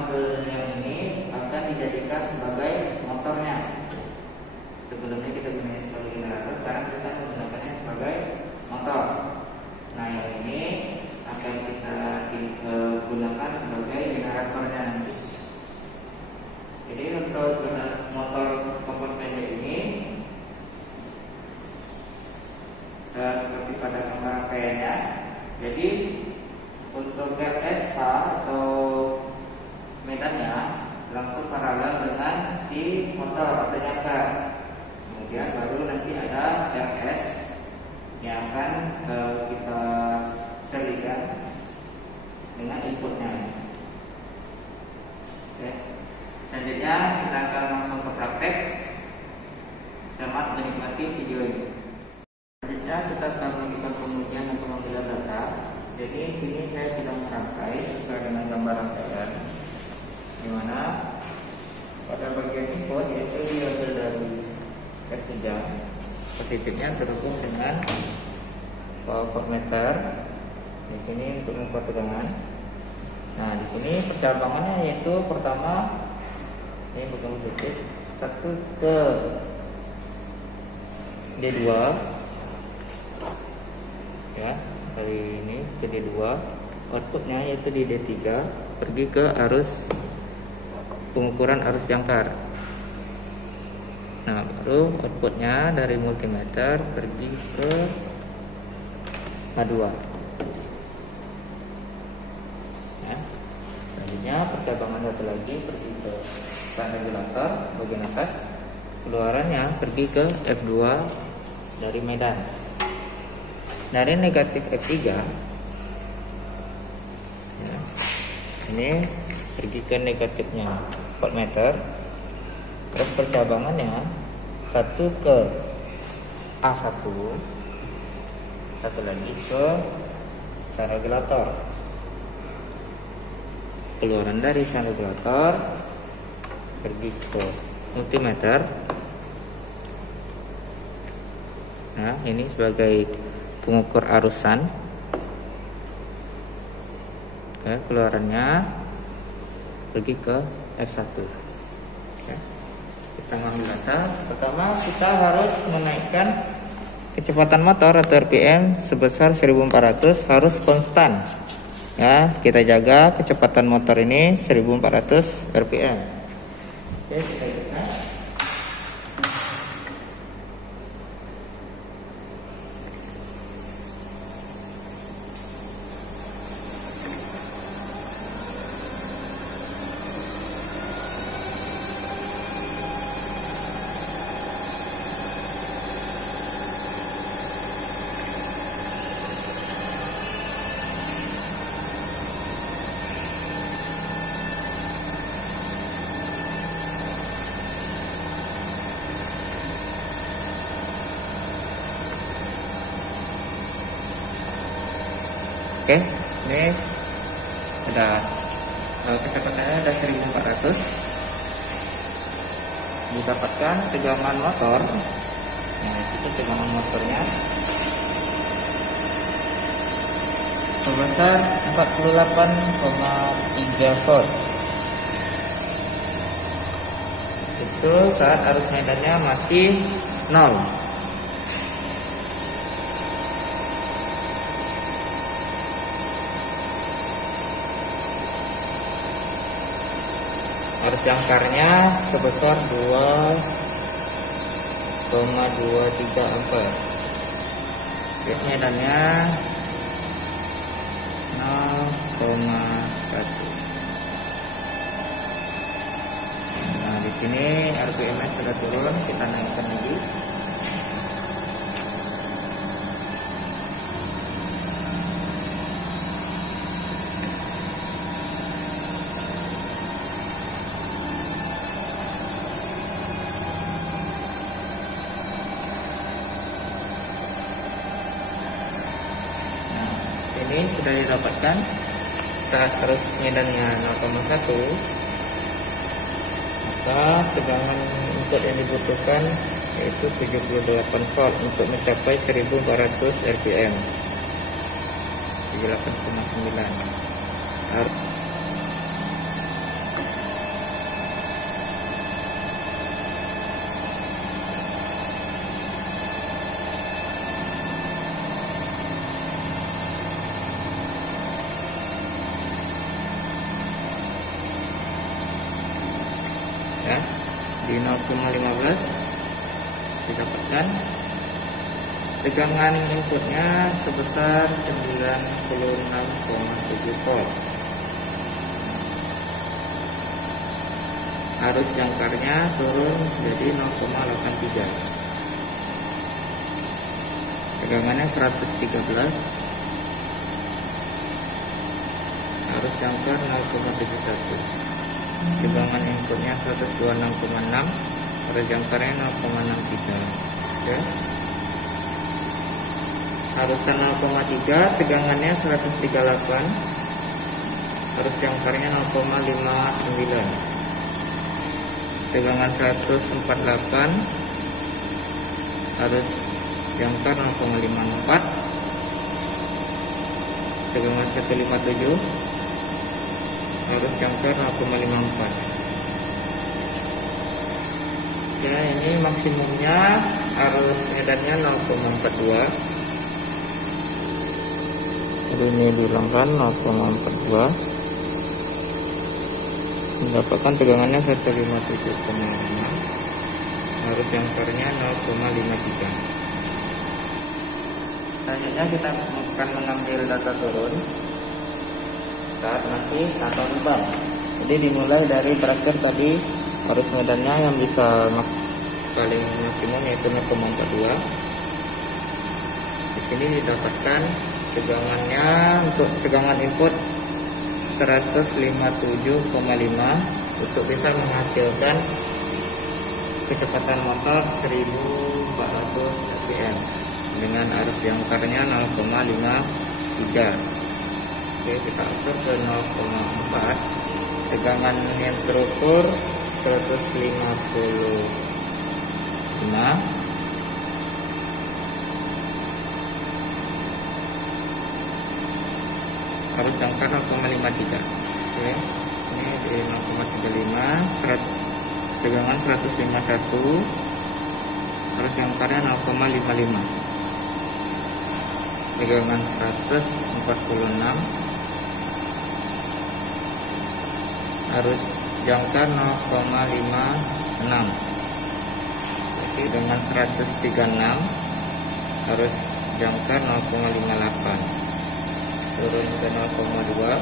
mobil yang ini akan dijadikan sebagai motornya. Sebelumnya kita gunakan sebagai generator, sekarang kita menggunakannya sebagai motor. Nah, yang ini akan kita gunakan sebagai generatornya nanti. Jadi untuk motor kompor pendek ini seperti pada gambar rangkaiannya. Jadi untuk LSH atau medannya langsung paralel dengan si motor atau jangkar. Kemudian baru nanti ada RS yang akan kita serikan dengan inputnya. Oke. Selanjutnya kita akan langsung ke praktek. Selamat menikmati video ini. Selanjutnya kita akan melakukan pengujian atau pengambilan data. Jadi sini saya sudah merangkai sesuai dengan gambar rangkaian, di mana pada bagian input yaitu diambil dari S3 positifnya terhubung dengan voltmeter. Di sini untuk mengukur tegangan. Nah, di sini percabangannya yaitu pertama ini bukan positif, satu ke D2 ya, dari ini ke D2, outputnya yaitu di D3 pergi ke arus pengukuran arus jangkar. Nah, baru outputnya dari multimeter pergi ke A2 ya. Selanjutnya percabangan satu lagi pergi ke stand regulator bagian atas, keluarannya pergi ke F2 dari medan. Dari negatif F3 ya, ini pergi ke negatifnya voltmeter. Terus percabangannya satu ke A1, satu lagi ke stand regulator. Keluaran dari stand regulator pergi ke multimeter. Nah, ini sebagai pengukur arusan. Oke, keluarannya pergi ke F1. Oke. Kita mengambil data. Pertama kita harus menaikkan kecepatan motor atau RPM sebesar 1400, harus konstan. Ya, kita jaga kecepatan motor ini 1400 RPM. Oke, kita lihat. Oke, ini sudah kecepatannya ada 1400. Didapatkan tegangan motor. Nah, itu tegangan motornya sebesar 48,3 volt. Itu saat arus medannya masih 0. Arus jangkarnya sebesar 2,23 ampere. Arus medannya 0,1. Nah, di sini RPM-nya sudah turun, kita naikkan lagi. Ini sudah didapatkan saat arus medannya 0,1, maka tegangan input yang dibutuhkan yaitu 78 volt untuk mencapai 1400 rpm, 78,9. di 0,15 didapatkan. Tegangan inputnya sebesar 96,7 volt. Arus jangkarnya turun jadi 0,83. Tegangannya 113. Arus jangkar 0,71. Tegangan inputnya 126,6. Arus jangkarnya 0,63. Oke. Arusnya 0,3, tegangannya 138. Arus jangkarnya 0,59. Tegangan 148. Arus jangkar 0,54. Tegangan 157. Arus jangkar 0,54. Ya, ini maksimumnya arus medannya 0,42. Jadi ini dihilangkan 0,42. Mendapatkan tegangannya 157,5. Arus jangkarnya 0,53. Selanjutnya kita akan mengambil data turun saat masih atau beban. Jadi dimulai dari bracket tadi, arus medannya yang bisa paling maksimum yaitu 0,42. Di sini didapatkan tegangannya untuk tegangan input 157,5 untuk bisa menghasilkan kecepatan motor 1400 rpm dengan arus jangkarnya 0,53. Oke, kita atur ke 0,4. Tegangan yang terukur 155. Arus jangkar 0,53. Oke, ini di 0,35. Tegangan 151. Arus jangkarnya 0,55. Tegangan 146. Arus jangkar 0,56. Oke, dengan 136. Arus jangkar 0,58. Turun ke 0,2.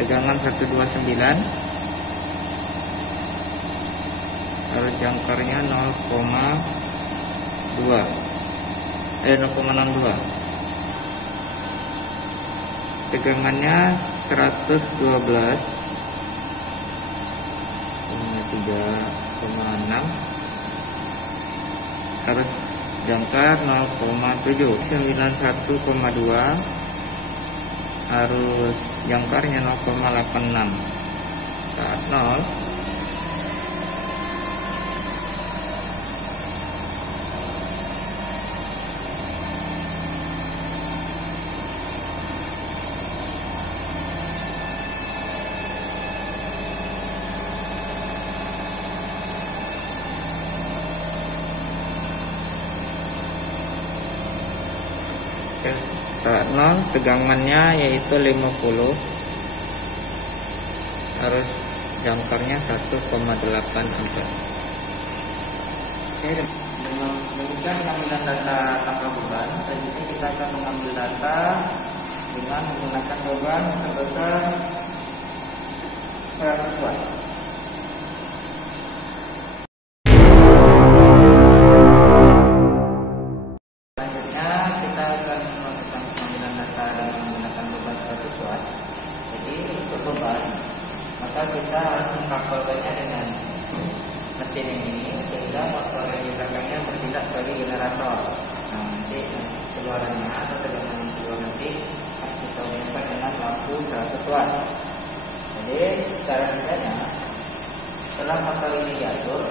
Tegangan 129. Arus jangkarnya 0,62. Tegangannya 112,3,6. Arus jangkar 0,7. 91,2. Arus jangkarnya 0,86. Saat 0 saat 0 tegangannya yaitu 50. Arus jangkarnya 1,8 ampere. Oke, dengan demikian pengambilan data tanpa beban. Selanjutnya kita akan mengambil data dengan menggunakan beban sebesar 100 watt. Maka kita harus mengkapalkannya dengan mesin ini sehingga motor yang di belakangnya bertindak sebagai generator. Nah, nanti keluarannya atau tegangan yang keluar nanti kita ubahkan dengan lampu 100 watt. Jadi secara misalnya setelah motor ini diatur,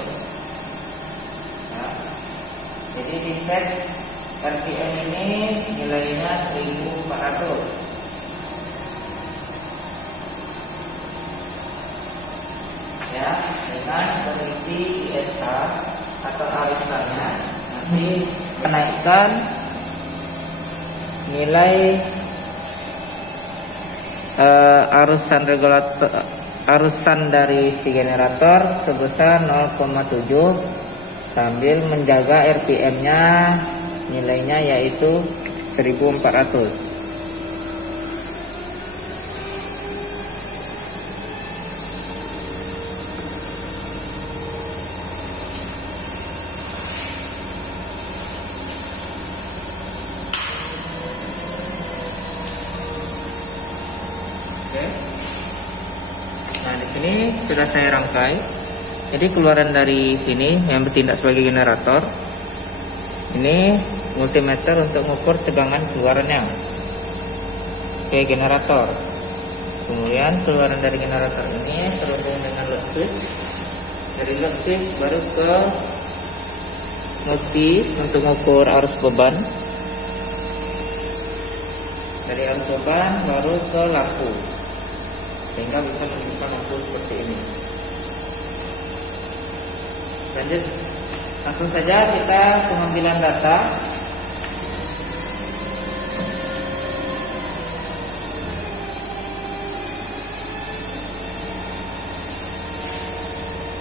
nah, jadi di set RPM ini nilainya 1400. Ya, dengan mengisi ISH atau arisannya, nanti menaikkan nilai arusan dari si generator sebesar 0,7 sambil menjaga RPM-nya nilainya yaitu 1400. Nah, di sini sudah saya rangkai. Jadi keluaran dari sini yang bertindak sebagai generator. Ini multimeter untuk mengukur tegangan keluarannya. Oke, generator. Kemudian keluaran dari generator ini terhubung dengan load switch. Dari load switch baru ke notice untuk mengukur arus beban. Dari arus beban baru ke lampu, sehingga bisa menunjukkan lampu seperti ini. Lanjut, langsung saja kita pengambilan data.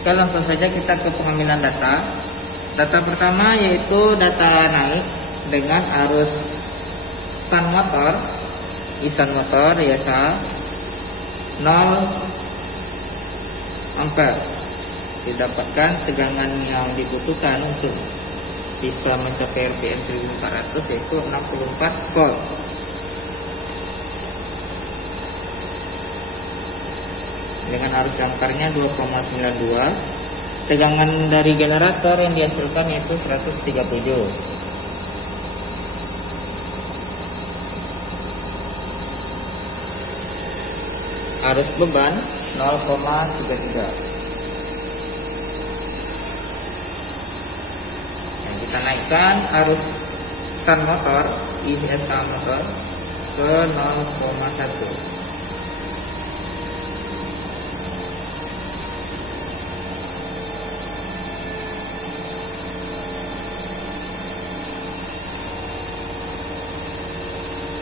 Langsung saja kita ke pengambilan data. Data pertama yaitu data naik dengan arus shunt motor, isan motor biasa 0 ampere. Didapatkan tegangan yang dibutuhkan untuk bisa mencapai RPM 1400 yaitu 64 volt. Dengan arus jangkarnya 2,92. Tegangan dari generator yang dihasilkan yaitu 137. Arus beban 0,33. Kita naikkan arus shunt motor, ISH motor ke 0,1.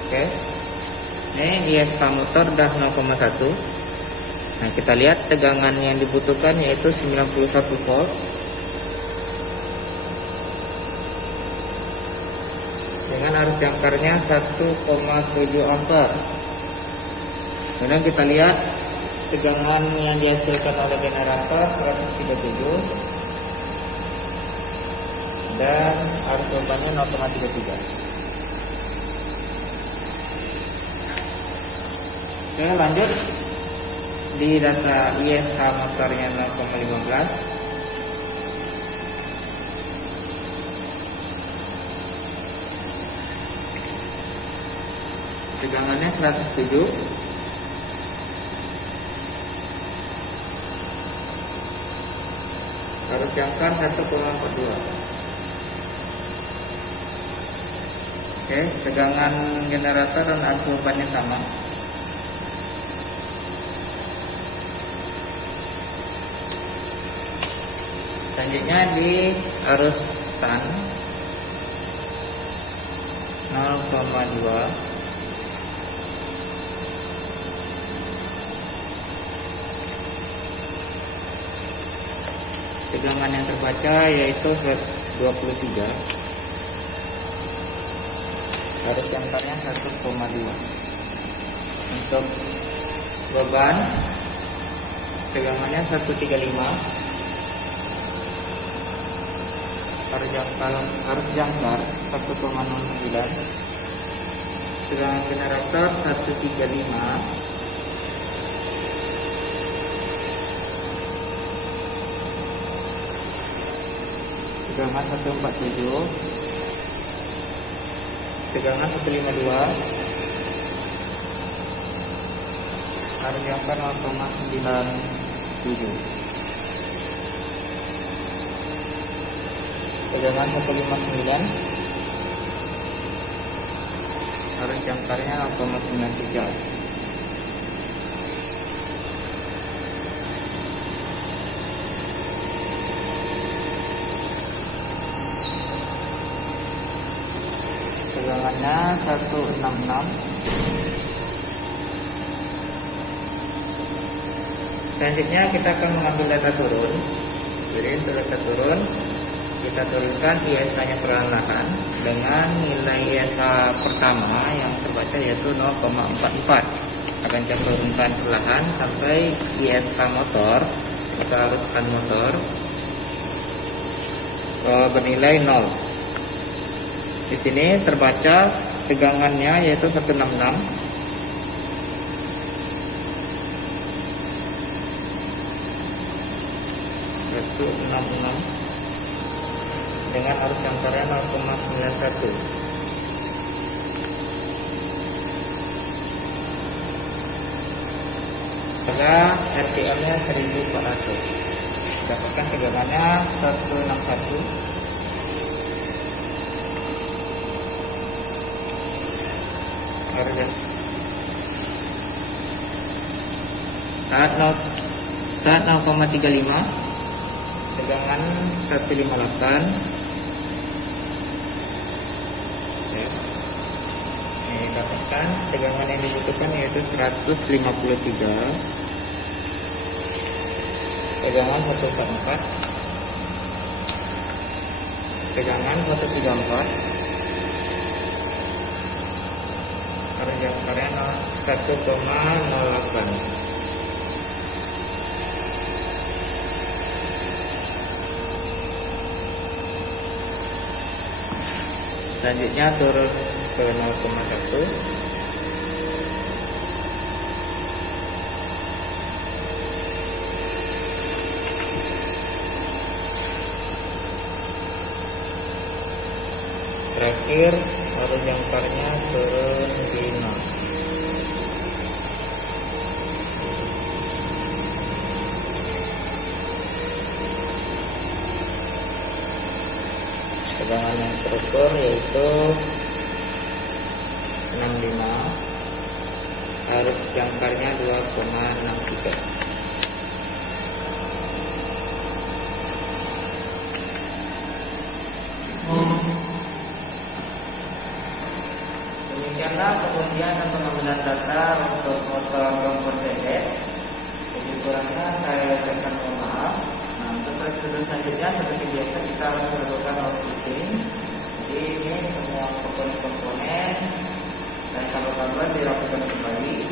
Oke. Ini ISH motor dah 0,1. Nah, kita lihat tegangan yang dibutuhkan yaitu 91 volt. Dengan arus jangkarnya 1,7 ampere. Kemudian kita lihat tegangan yang dihasilkan oleh generator 137 dan arus bebannya 0,33. Oke, lanjut di data ISH motornya 0,15. Tegangannya 107. Arus jangkar 1,42. Oke, tegangan generator dan arus bebannya sama. Selanjutnya di arus shunt 0,2. Tegangan yang terbaca yaitu 23. Arus jangkarnya 1,2. Untuk beban tegangannya 135. Arus jangkar 1,09. Tegangan generator 135. Tegangan 147. Tegangan 152. Arus jangkar 0,97. Tegangan 159. Arus jangkarnya 0,93. 166. Selanjutnya kita akan mengambil data turun. Jadi untuk data turun kita turunkan ISK-nya perlahan-lahan dengan nilai ISK pertama yang terbaca yaitu 0,44. Akan kita turunkan perlahan sampai ISK motor, kita aruskan motor bernilai 0. Di sini terbaca tegangannya yaitu 166. Dengan arus jangkarnya 0,91. Pada RPM-nya 1400. Dapatkan tegangannya 161. Saat 0,35 tegangan 158. Ini dapatkan tegangan yang dibutuhkan yaitu 153. Tegangan 144. Tegangan 134. Arus jangkarnya 1,08. Selanjutnya turun ke 0,1. Terakhir arus jangkarnya turun di 0. Tegangan yang terukur yaitu 65. Arus jangkarnya 2,63. Demikianlah kemudian pengambilan data untuk motor kompor CD. Jadi kurangnya saya berikan maaf. Nah, untuk prosedur selanjutnya seperti biasa kita harus melakukan outputting. Jadi ini semua komponen-komponen dan kabel-kabel dirapikan kembali,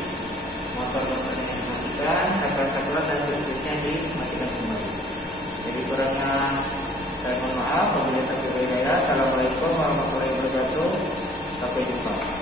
motor komponen dimatikan, saklar-saklar dan seterusnya dimatikan kembali. Jadi kurangnya saya mohon maaf. Wabillahi taufiq wal hidayah. Assalamualaikum warahmatullahi wabarakatuh. Sampai jumpa.